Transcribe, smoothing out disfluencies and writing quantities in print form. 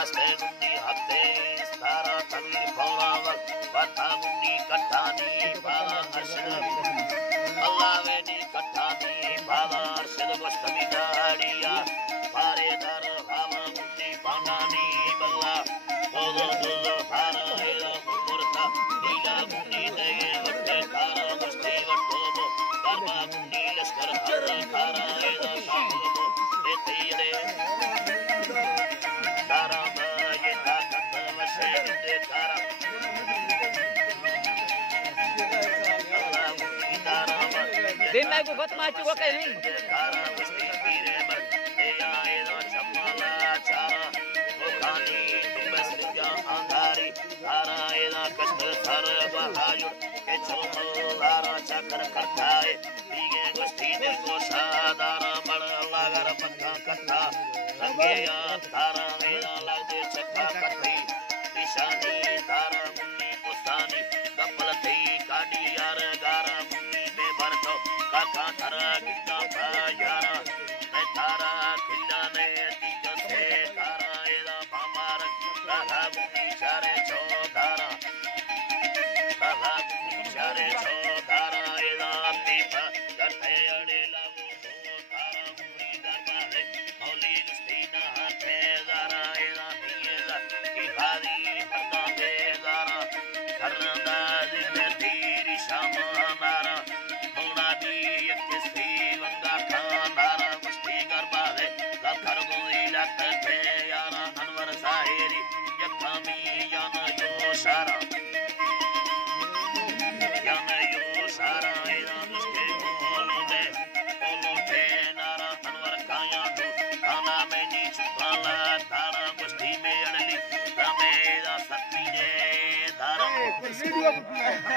Kastelundi Hapte Stara Tani Paulaval Vatamundi Katani Bala Arshad Allah Vedi Katani Bala Arshad Vastamidariya Paredar Ramamundi Pandani Bala Todo Todo Hara Ela Murta Ila Mundi Deye Vatte Tara Musti Vattobo Dharma Mundi Laskar Hara Hara Ela Shahobo Detire Tara Yeta Kata Vashe Tara दिन में को खत्म आ चुका है नहीं Tara Musti Pire Mar Deya Ela Chamala Chara Bukhani Dumbasriya Andhari Tara Ela Kashta Tara Bahayur Kechomo Lara Chakar Kartae Dige Gusti Nirko Sadara Mala Lagar Pakka Katta Rangeya Tara Ela Lagde Chakka Katti Nishani Tara Munni Pustani Kapalati Kadi Yara Gara Munni Me Bharto Kaka Tara Gita Prayara Me Tara Khillane Tika Se Tara Ela Bhamar Raha Munni Share Chodhara Raha Munni Share Chodhara Ela Tipa Karte Ade Lagu Tara Munni Dharma Hai Mauli Justina Hathe Dara Ela Niyeza Ihadi Bharda De Dara Karnanda Zinde Tiri Shama Nara Mona Yakti Vanga Khandara Musti Garba Hai Lakhar Gui Lakte Yana Anwar Sahiri Yakami Yana Yoshara Yana Yoshara Ela Musti Olo De Nara Anwar Kaya Do Kana Meni Chupala Tara Musti Me Adali Rame Da Satmi De Dara